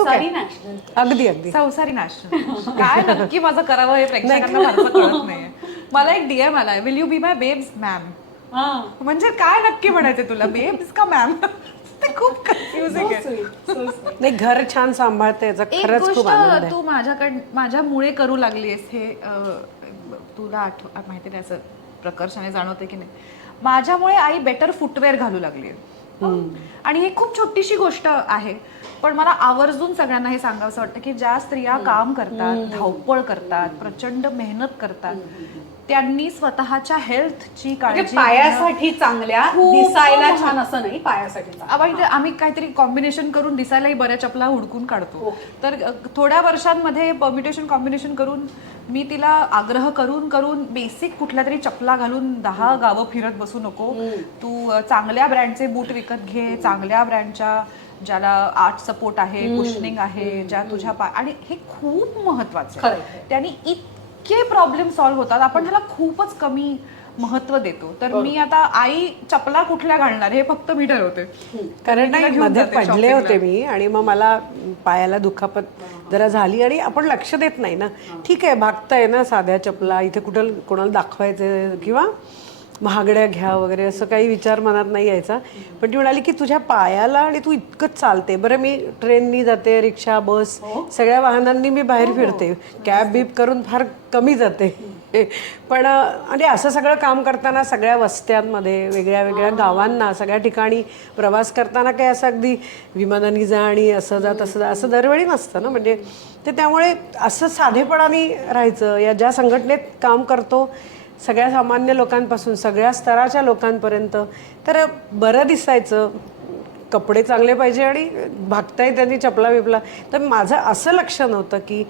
कौतुक आहे. नॅशनल अगदी अगदी. संसारी नॅशनल काय नक्की माझं करावं हे प्रेक्षकांना फारसं कळत नाहीये. मला एक DM आलाय, will you be my babes ma'am. म्हणजे काय नक्की म्हणायचं तुला, बेब्स का मॅम? ते खूप कन्फ्युजिंग आहे. नाही, घर छान सांभाळते याचा एक खरंच खूप गोष्ट आनंद आहे. तू माझ्यामुळे करू लागलीस हे तुला माहिती नाही, असं प्रकर्षाने जाणवते की नाही. माझ्यामुळे आई बेटर फुटवेअर घालू लागली. आणि ही खूप छोटीशी गोष्ट आहे, पण मला आवर्जून सगळ्यांना हे सांगावंसं वाटतं की ज्या स्त्रिया काम करतात, धावपळ करतात, प्रचंड मेहनत करतात, त्यांनी स्वतःच्या हेल्थची काळजी पायासाठी चांगल्या, खूप दिसायला छान असं नाही, पायासाठी चांगलं. आम्ही काहीतरी कॉम्बिनेशन करून दिसायलाही बऱ्या चपला हुडकून काढतो. तर थोड्या वर्षांमध्ये परम्युटेशन कॉम्बिनेशन करून मी तिला आग्रह करून करून बेसिक कुठल्या तरी चपला घालून 10 गावं फिरत बसू नको. तू चांगल्या ब्रँडचे बूट विकत घे, चांगल्या ब्रँडच्या ज्याला आर्ट सपोर्ट आहे, कुशनिंग आहे, ज्या तुझ्या आणि हे खूप महत्वाचं आहे. त्यांनी इतके प्रॉब्लेम सॉल्व्ह होतात. आपण त्याला खूपच कमी महत्व देतो. तर मी आता आई चपला कुठल्या घालणार हे फक्त मी ठरवते. कारण नाही, मध्ये पडले होते मी आणि मग मला पायाला दुखापत जरा झाली आणि आपण लक्ष देत नाही ना. ठीक आहे, भागताय ना साध्या चपला, इथे कुठं कोणाला दाखवायचं किंवा महागड्या घ्या वगैरे असं काही विचार मनात नाही यायचा. पण ती म्हणाली की तुझ्या पायाला आणि तू इतकंच चालते. बरं, मी ट्रेननी जाते, रिक्षा, बस, सगळ्या वाहनांनी मी बाहेर फिरते, कॅब बीप करून फार कमी जाते. पण आणि असं सगळं काम करताना सगळ्या वस्त्यांमध्ये, वेगळ्या वेगळ्या गावांना, सगळ्या ठिकाणी प्रवास करताना काही असं अगदी विमानाने जा आणि असं जा तसं जा असं दरवेळी नसतं ना. म्हणजे ते त्यामुळे असं साधेपणाने राहायचं. या ज्या संघटनेत काम करतो, सगळ्या सामान्य लोकांपासून सगळ्या स्तराच्या लोकांपर्यंत, तर बरं दिसायचं, कपडे चांगले पाहिजे आणि भागताय त्यांनी चपला बिपला. तर माझं असं लक्ष नव्हतं की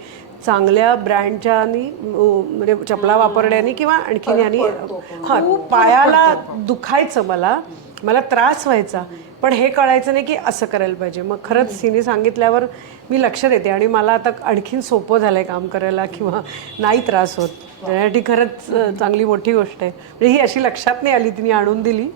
चांगल्या ब्रँडच्या आणि म्हणजे चपला वापरण्याने किंवा आणखीन यांनी पायाला दुखायचं, मला त्रास व्हायचा. पण हे कळायचं नाही की असं करायला पाहिजे. मग खरंच सिने सांगितल्यावर मी लक्ष देते आणि मला आता आणखीन सोपं झालंय काम करायला किंवा नाही त्रास होत. त्यासाठी खरंच चांगली मोठी गोष्ट आहे. म्हणजे ही अशी लक्षात नाही आली, तिने आणून दिली.